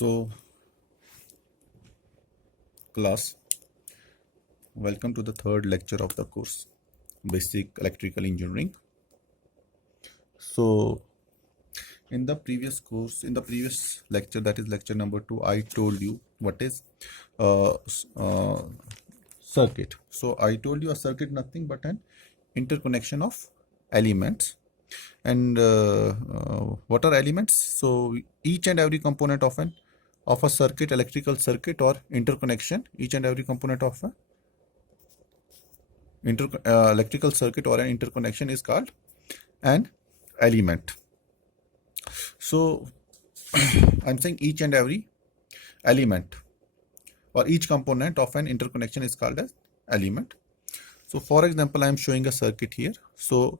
So, class, welcome to the third lecture of the course, Basic Electrical Engineering. So, in the previous course, in the previous lecture, that is lecture number 2, I told you what is circuit. So, I told you a circuit nothing but an interconnection of elements. And what are elements? So, each and every component of a circuit, electrical circuit or interconnection, each and every component of a electrical circuit or an interconnection is called an element. So I'm saying each and every element or each component of an interconnection is called as element. So for example, I'm showing a circuit here. So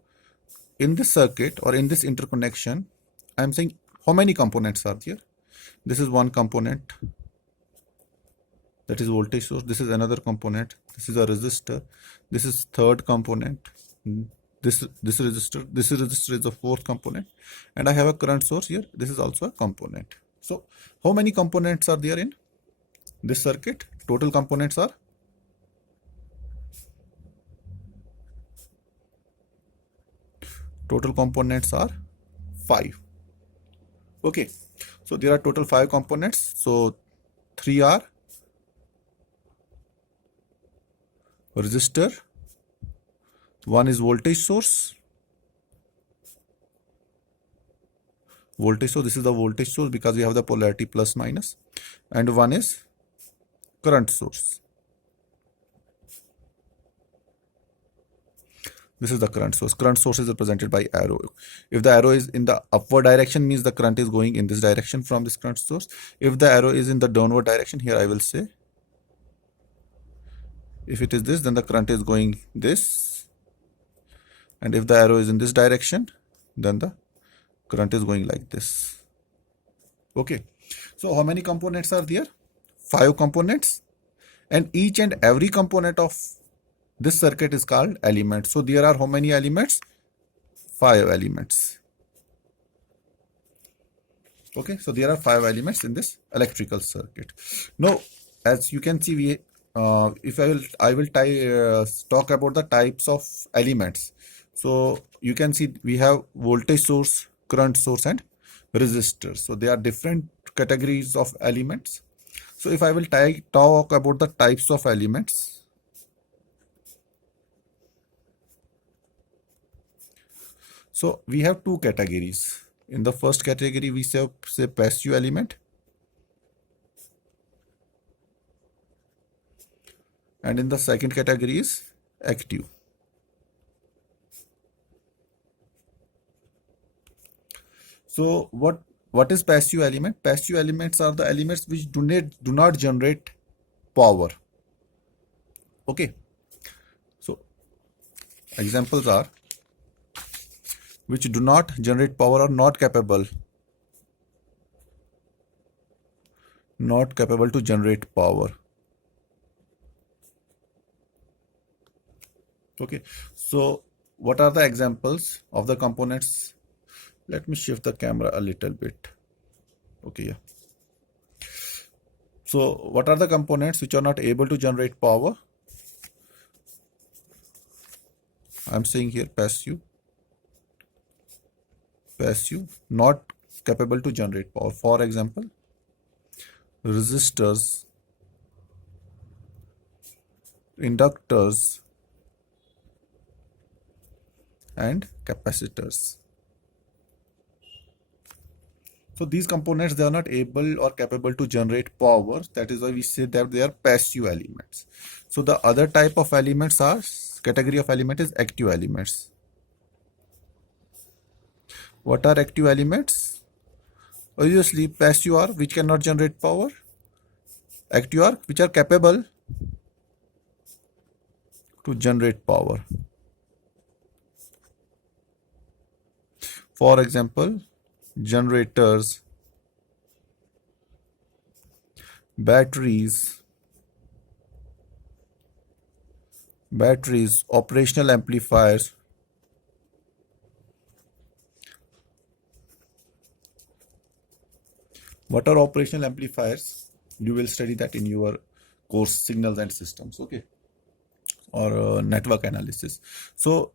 in this circuit or in this interconnection, I'm saying how many components are there. This is one component, that is voltage source. This is another component. This is a resistor. This is third component. This resistor is the fourth component, and I have a current source here. This is also a component. So how many components are there in this circuit? Total components are five. Okay, so there are total 5 components. So 3 are resistor, 1 is voltage source. This is the voltage source because we have the polarity plus minus, and 1 is current source. This is the current source. Current source is represented by arrow. If the arrow is in the upward direction, means the current is going in this direction from this current source. If the arrow is in the downward direction, here I will say, if it is this, then the current is going this. And if the arrow is in this direction, then the current is going like this. Okay. So how many components are there? 5 components. And each and every component of this circuit is called element. So there are how many elements? 5 elements. Okay. So there are 5 elements in this electrical circuit. Now, as you can see, I will talk about the types of elements. So you can see we have voltage source, current source, and resistor. So they are different categories of elements. So if I will talk about the types of elements, so we have 2 categories. In the first category, we say passive element, and in the second category is active. So what is passive element? Passive elements are the elements which do not generate power. Okay. So examples are which do not generate power or not capable to generate power. Okay. So what are the examples of the components? Let me shift the camera a little bit. Okay, yeah. So what are the components which are not able to generate power? I'm saying here passive, not capable to generate power. For example, resistors, inductors, and capacitors. So these components, they are not able or capable to generate power. That is why we say that they are passive elements. So the other type of elements are, category of element is active elements. What are active elements? Obviously passive are which cannot generate power. Active are which are capable to generate power. For example, generators, batteries, operational amplifiers, What are operational amplifiers? You will study that in your course signals and systems, okay, or network analysis. So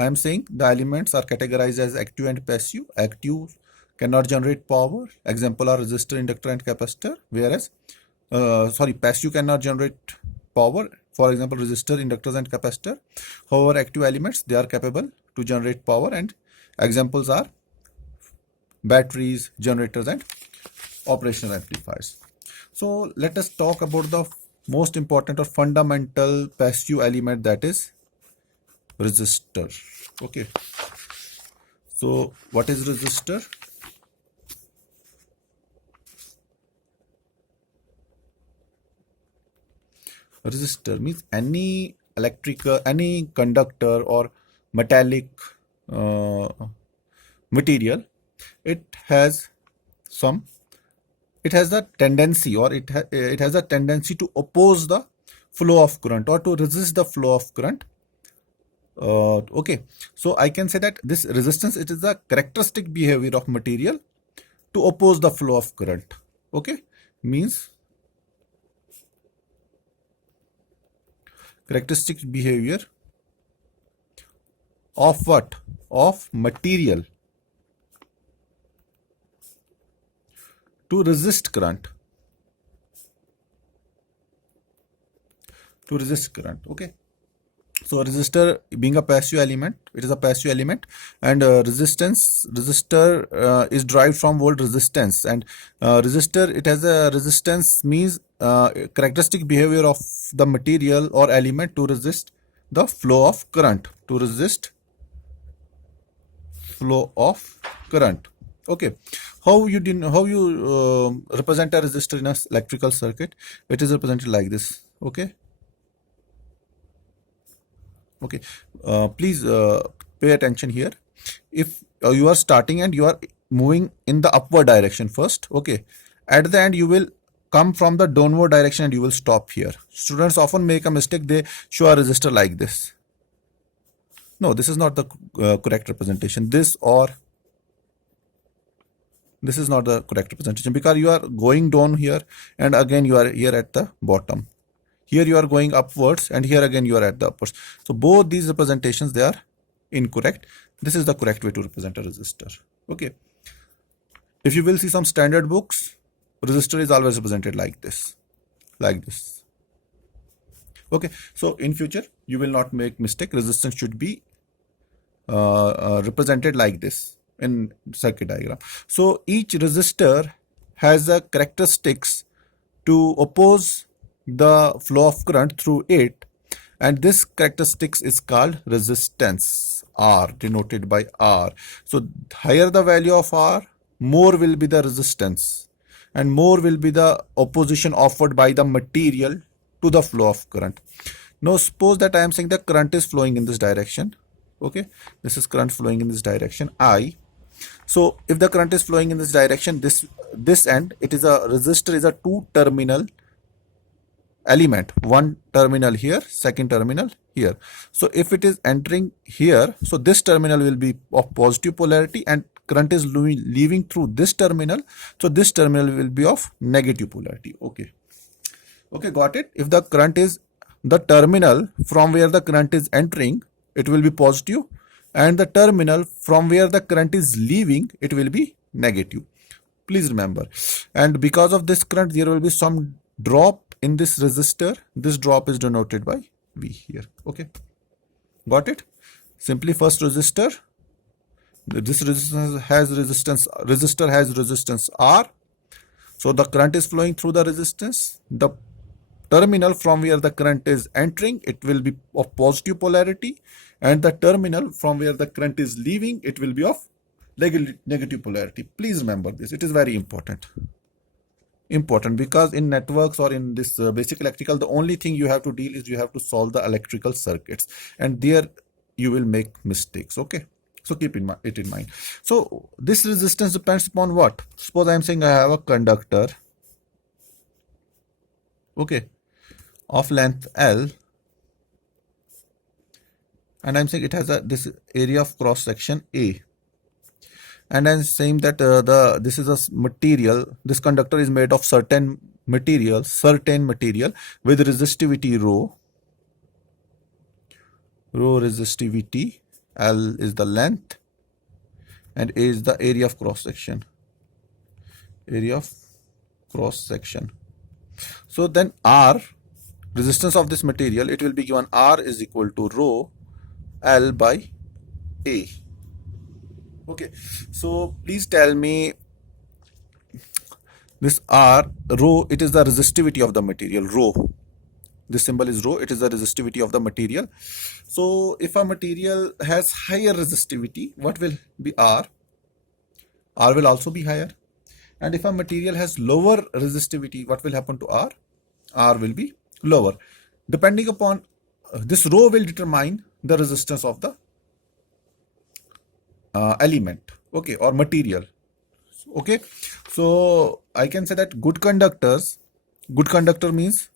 I am saying the elements are categorized as active and passive. Active cannot generate power. Example are resistor, inductor, and capacitor. Whereas, passive cannot generate power. For example, resistor, inductors, and capacitor. However, active elements, they are capable to generate power, and examples are batteries, generators, and operational amplifiers. So let us talk about the most important or fundamental passive element, that is resistor. Okay. So what is resistor? Resistor means any electrical, any conductor or metallic material. It has some, it has a tendency, or it has a tendency to oppose the flow of current or to resist the flow of current. Okay, so I can say that this resistance, it is a characteristic behavior of material to oppose the flow of current. Okay, means characteristic behavior of what? Of material to resist current. To resist current. Okay. So resistor being a passive element, it is a passive element, and resistor is derived from word resistance, and resistor, it has a resistance means characteristic behavior of the material or element to resist the flow of current, to resist flow of current. Okay, how you represent a resistor in a electrical circuit? It is represented like this. Okay. Okay, please pay attention here. If you are starting and you are moving in the upward direction first, okay, at the end you will come from the downward direction and you will stop here. Students often make a mistake, they show a resistor like this. No, this is not the correct representation. This is not the correct representation, because you are going down here and again you are here at the bottom. Here you are going upwards and here again you are at the upwards. So both these representations, they are incorrect. This is the correct way to represent a resistor. Okay. If you will see some standard books, resistor is always represented like this. Like this. Okay. So in future, you will not make mistake. Resistance should be represented like this in circuit diagram. So each resistor has a characteristics to oppose the flow of current through it, and this characteristics is called resistance, R, denoted by R. So higher the value of R, more will be the resistance and more will be the opposition offered by the material to the flow of current. Now suppose that I am saying the current is flowing in this direction. Okay, this is current flowing in this direction, I. So if the current is flowing in this direction, this end, it is a resistor, is a two-terminal element, one terminal here, second terminal here. So if it is entering here, so this terminal will be of positive polarity and current is leaving through this terminal, so this terminal will be of negative polarity. Okay, okay, got it. If the current is the terminal from where the current is entering, it will be positive, and the terminal from where the current is leaving, it will be negative. Please remember, and because of this current, there will be some drop in this resistor. This drop is denoted by V here. Okay, got it. Simply first resistor, this resistance has resistance, resistor has resistance R. So the current is flowing through the resistance. The terminal from where the current is entering, it will be of positive polarity, and the terminal from where the current is leaving, it will be of negative polarity. Please remember this, it is very important, because in networks or in this basic electrical, the only thing you have to deal is you have to solve the electrical circuits, and there you will make mistakes. Okay, so keep it in mind. So this resistance depends upon what? Suppose I am saying I have a conductor, okay, of length L, and I'm saying it has this area of cross section A, and I'm saying that this is a material, this conductor is made of certain material with resistivity rho resistivity, L is the length, and A is the area of cross section. So then R, resistance of this material, it will be given R is equal to rho L by A. Okay, so please tell me, this R, rho, it is the resistivity of the material, rho. This symbol is rho, it is the resistivity of the material. So if a material has higher resistivity, what will be R? R will also be higher. And if a material has lower resistivity, what will happen to R? R will be lower. Depending upon this rho will determine the resistance of the element, okay, or material. Okay, so I can say that good conductor means,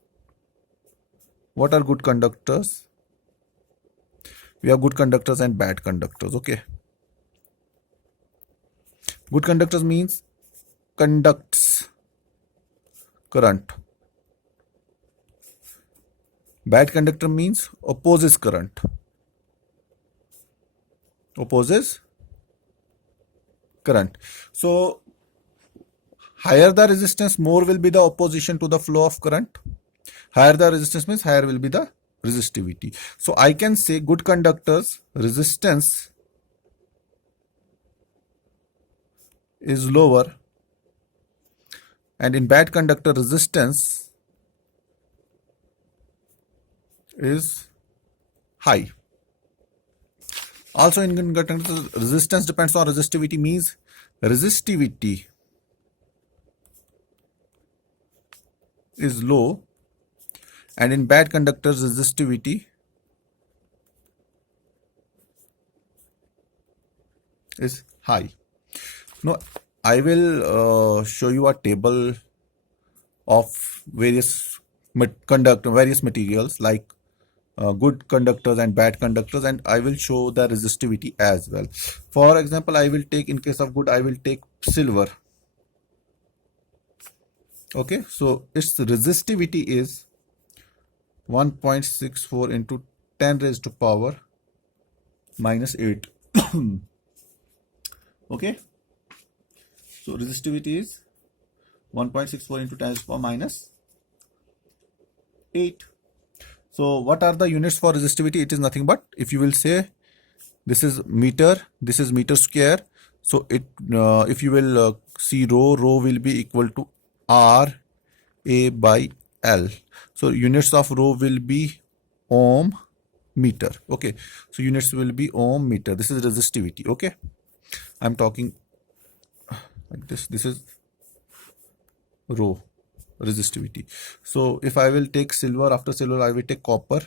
what are good conductors? We have good conductors and bad conductors. Okay, good conductors means conducts current. Bad conductor means opposes current. So higher the resistance, more will be the opposition to the flow of current. Higher the resistance means higher will be the resistivity. So I can say good conductors resistance is lower, and in bad conductor resistance is high. Also in good conductor resistance depends on resistivity, means resistivity is low, and in bad conductors resistivity is high. Now I will show you a table of various materials like good conductors and bad conductors, and I will show the resistivity as well. For example, I will take, in case of good, I will take silver. Okay, so its resistivity is 1.64 into 10 raised to power minus 8. Okay, so resistivity is 1.64 into 10 raised to power minus 8. So what are the units for resistivity? It is nothing but, if you will say this is meter, this is meter square. So it if you will see rho will be equal to R A by L. So units of rho will be ohm meter. Okay, so units will be ohm meter. This is resistivity. Okay, I'm talking like this. This is rho resistivity. So if I will take silver, after silver I will take copper.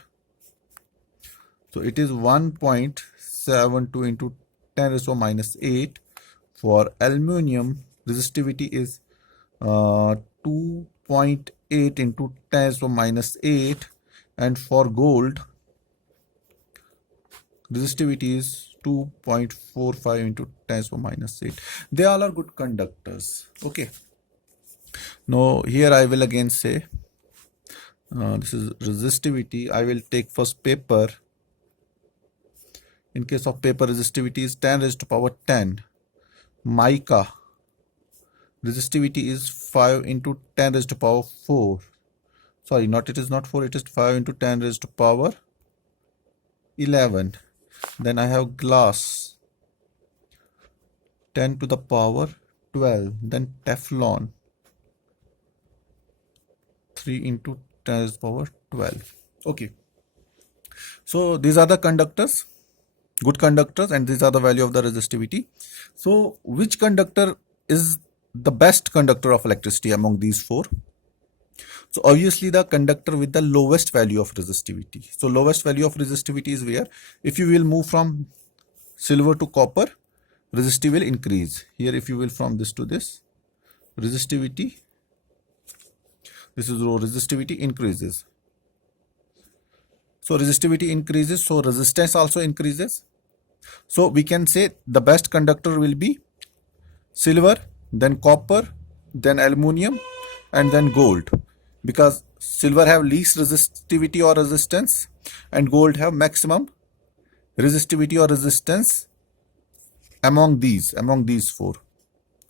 So it is 1.72 into 10 raised to minus 8. For aluminium, resistivity is 2.8 into 10 raised to minus 8. And for gold, resistivity is 2.45 into 10 raised to minus 8. They all are good conductors. Okay. Now here I will again say, this is resistivity. I will take first paper. In case of paper, resistivity is 10 raised to power 10. Mica, resistivity is 5 into 10 raised to power 4. Sorry, it is not 4, it is 5 into 10 raised to power 11. Then I have glass, 10 to the power 12. Then Teflon, 3 into 10 raised to power 12. Okay, so these are the conductors, good conductors, and these are the value of the resistivity. So which conductor is the best conductor of electricity among these four? So obviously the conductor with the lowest value of resistivity. So lowest value of resistivity is where, if you will move from silver to copper, resistivity will increase. Here if you will from this to this, resistivity, this is rho, resistivity increases. So resistivity increases, so resistance also increases. So we can say the best conductor will be silver, then copper, then aluminium, and then gold, because silver have least resistivity or resistance and gold have maximum resistivity or resistance among these four.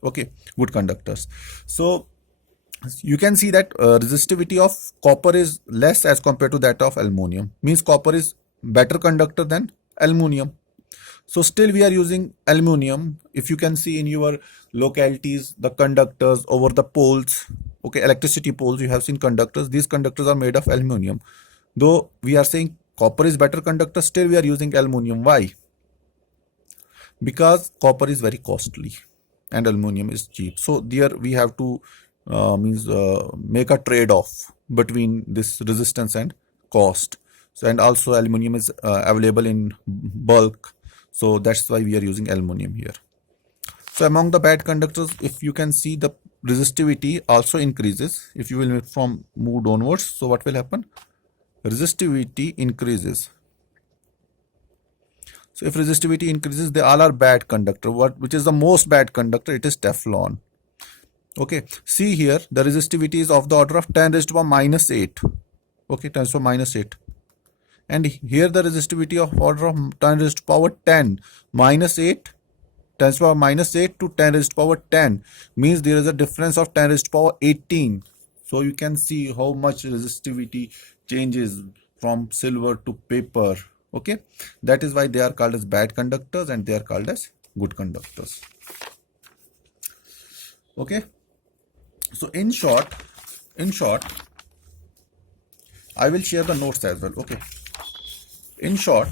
Okay, good conductors. So you can see that resistivity of copper is less as compared to that of aluminium, means copper is better conductor than aluminium. So still we are using aluminium. If you can see in your localities, the conductors over the poles, okay, electricity poles, you have seen conductors. These conductors are made of aluminium. Though we are saying copper is better conductor, still we are using aluminium. Why? Because copper is very costly and aluminium is cheap. So there we have to make a trade-off between this resistance and cost. So and also aluminium is available in bulk. So that's why we are using aluminium here. So among the bad conductors, if you can see, the resistivity also increases. If you will from move downwards, so what will happen? Resistivity increases. So if resistivity increases, they all are bad conductor. Which is the most bad conductor? It is Teflon. Okay, see here, the resistivity is of the order of 10 raised to power minus 8. Okay, 10 raised to power minus 8. And here the resistivity of order of 10 raised to power 10 minus 8, 10 raised to power minus 8 to 10 raised to power 10, means there is a difference of 10 raised to power 18. So you can see how much resistivity changes from silver to paper. Okay, that is why they are called as bad conductors and they are called as good conductors. Okay, so in short, I will share the notes as well. Okay, in short,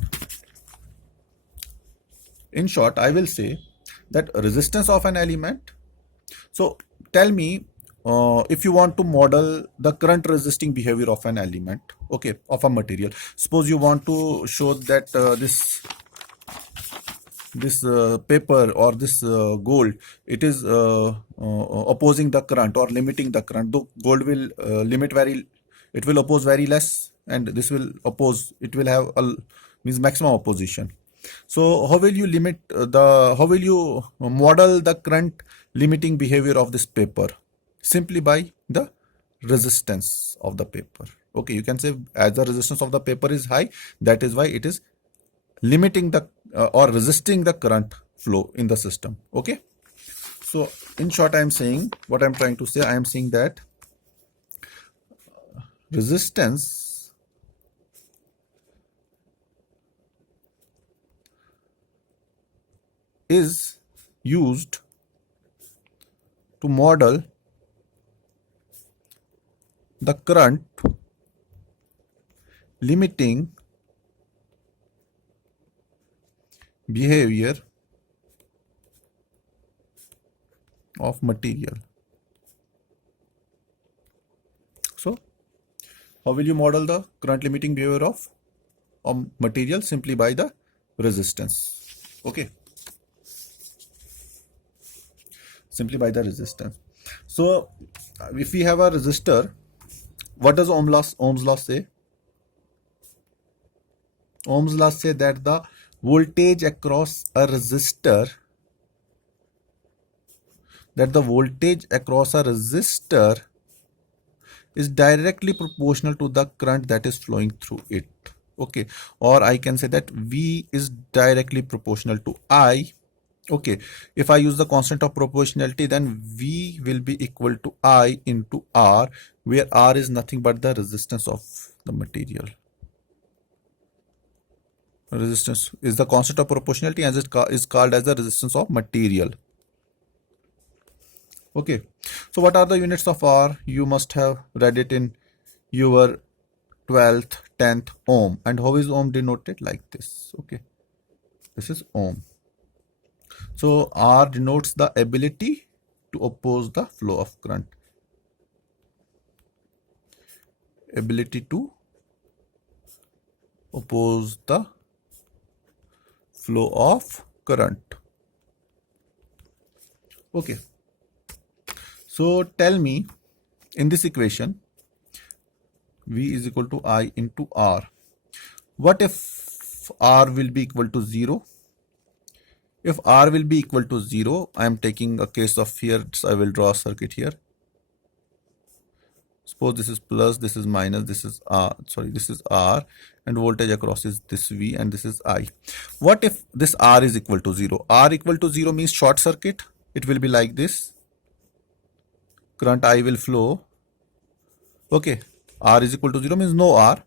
I will say that resistance of an element. So tell me, if you want to model the current resisting behavior of an element, okay, of a material. Suppose you want to show that this paper or this gold, it is opposing the current or limiting the current. Though gold will it will oppose very less, and this will oppose, it will have a means maximum opposition. So how will you how will you model the current limiting behavior of this paper? Simply by the resistance of the paper. Okay, you can say as the resistance of the paper is high, that is why it is limiting the or resisting the current flow in the system. Okay, so in short, I am saying, what I am trying to say, I am saying that resistance is used to model the current limiting behavior of material. So how will you model the current limiting behavior of material? Simply by the resistance. Okay, simply by the resistance. So if we have a resistor, what does Ohm's law say? Ohm's law say that the voltage across a resistor, is directly proportional to the current that is flowing through it. Okay, or I can say that V is directly proportional to I. Okay, if I use the constant of proportionality, then V will be equal to I into R, where R is nothing but the resistance of the material. Resistance is the constant of proportionality, as it is called as the resistance of material. Okay, so what are the units of R? You must have read it in your 12th, 10th. Ohm. And how is ohm denoted? Like this. Okay, this is ohm. So R denotes the ability to oppose the flow of current. Ability to oppose the flow of current. Okay, so tell me, in this equation, V is equal to I into R. What if R will be equal to 0? If R will be equal to 0, I am taking a case of here, so I will draw a circuit here. Suppose this is plus, this is minus, this is R, sorry, this is R, and voltage across is this V, and this is I. What if this R is equal to 0? R equal to 0 means short circuit. It will be like this. Current I will flow. Okay, R is equal to 0 means no R.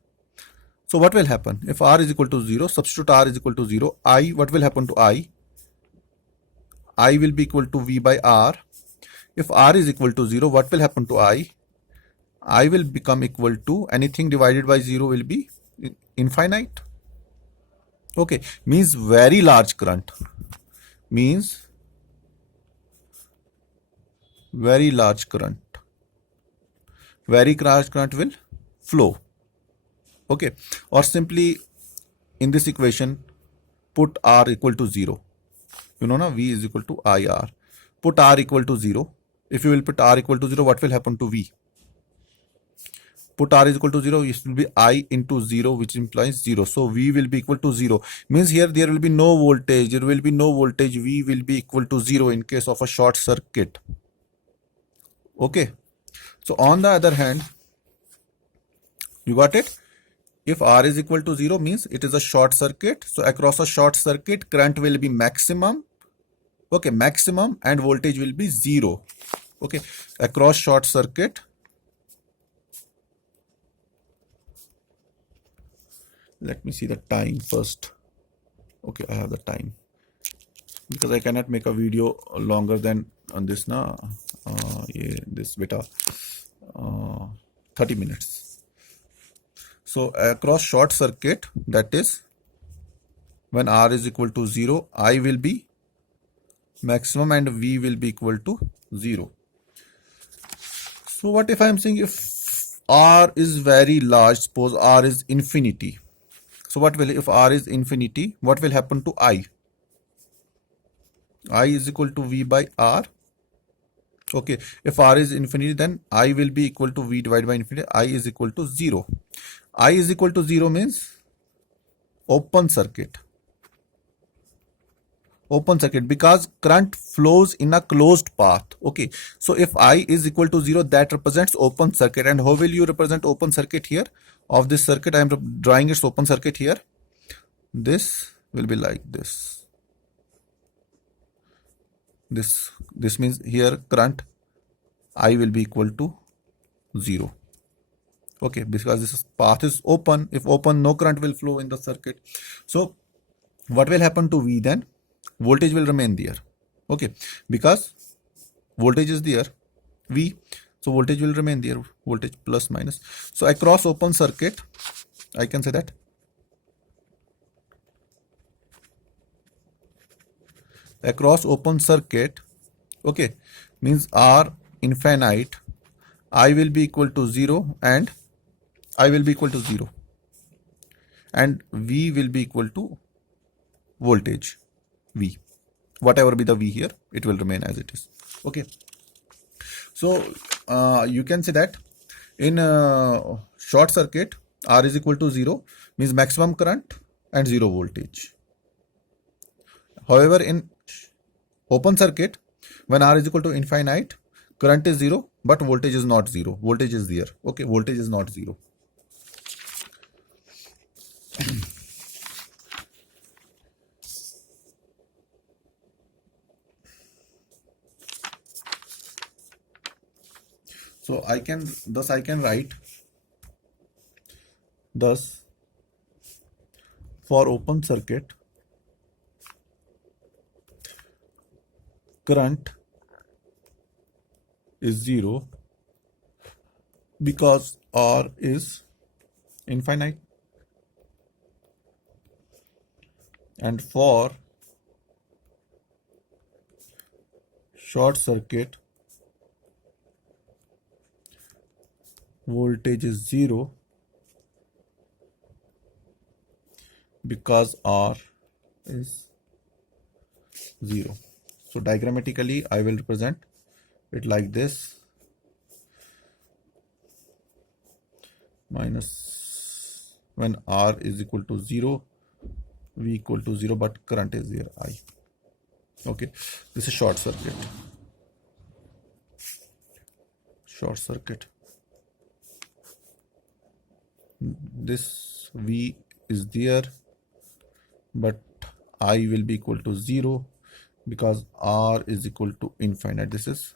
So what will happen? If R is equal to 0, substitute R is equal to 0. I, what will happen to I? I will be equal to V by R. If R is equal to 0, what will happen to I? I will become equal to anything divided by 0 will be infinite. Okay, means very large current. Means very large current. Very large current will flow. Okay, or simply in this equation put R equal to 0. You know, V is equal to IR. Put R equal to 0. If you will put R equal to 0, what will happen to V? Put R is equal to 0, it will be I into 0, which implies 0. So V will be equal to 0. Means here there will be no voltage. There will be no voltage. V will be equal to 0 in case of a short circuit. Okay. So on the other hand, you got it? If R is equal to 0 means it is a short circuit. So across a short circuit, current will be maximum. Okay, maximum, and voltage will be 0. Okay, across short circuit. Let me see the time first. Okay, I have the time because I cannot make a video longer than on this na. This beta 30 minutes. So across short circuit, that is when R is equal to 0, I will be maximum and V will be equal to 0. So what if I am saying if R is very large, suppose R is infinity. So what will, if R is infinity, what will happen to I? I is equal to V by R. Okay, if R is infinity, then I will be equal to V divided by infinity. I is equal to 0. I is equal to 0 means open circuit. Open circuit, because current flows in a closed path. Okay, so if I is equal to 0, that represents open circuit. And how will you represent open circuit here? Of this circuit, I am drawing its open circuit here. This will be like this. This means here current I will be equal to 0. Okay, because this path is open. If open, no current will flow in the circuit. So what will happen to V then? Voltage will remain there. Okay, because voltage is there, V, so voltage will remain there, voltage plus minus. So across open circuit, I can say that across open circuit, okay, means R infinite, I will be equal to 0 and I will be equal to 0 and V will be equal to voltage V. Whatever be the V here, it will remain as it is. Okay. So you can say that in short circuit, R is equal to 0 means maximum current and 0 voltage. However, in open circuit, when R is equal to infinite, current is 0, but voltage is not 0. Voltage is there. Okay, voltage is not 0. So I can write thus for open circuit, current is 0 because R is infinite, and for short circuit, voltage is 0 because R is 0. So diagrammatically, I will represent it like this: minus when R is equal to 0, V equal to 0, but current is there, I. Okay, this is short circuit. Short circuit. This V is there, but I will be equal to 0 because R is equal to infinite. This is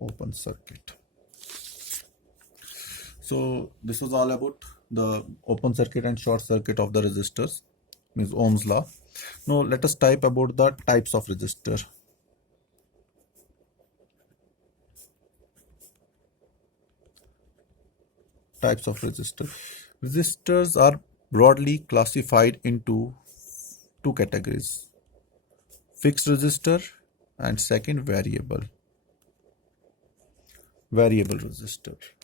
open circuit. So this was all about the open circuit and short circuit of the resistors, means Ohm's law. Now let us type about the types of resistor. Types of resistor. Resistors are broadly classified into two categories: fixed resistor and second variable resistor.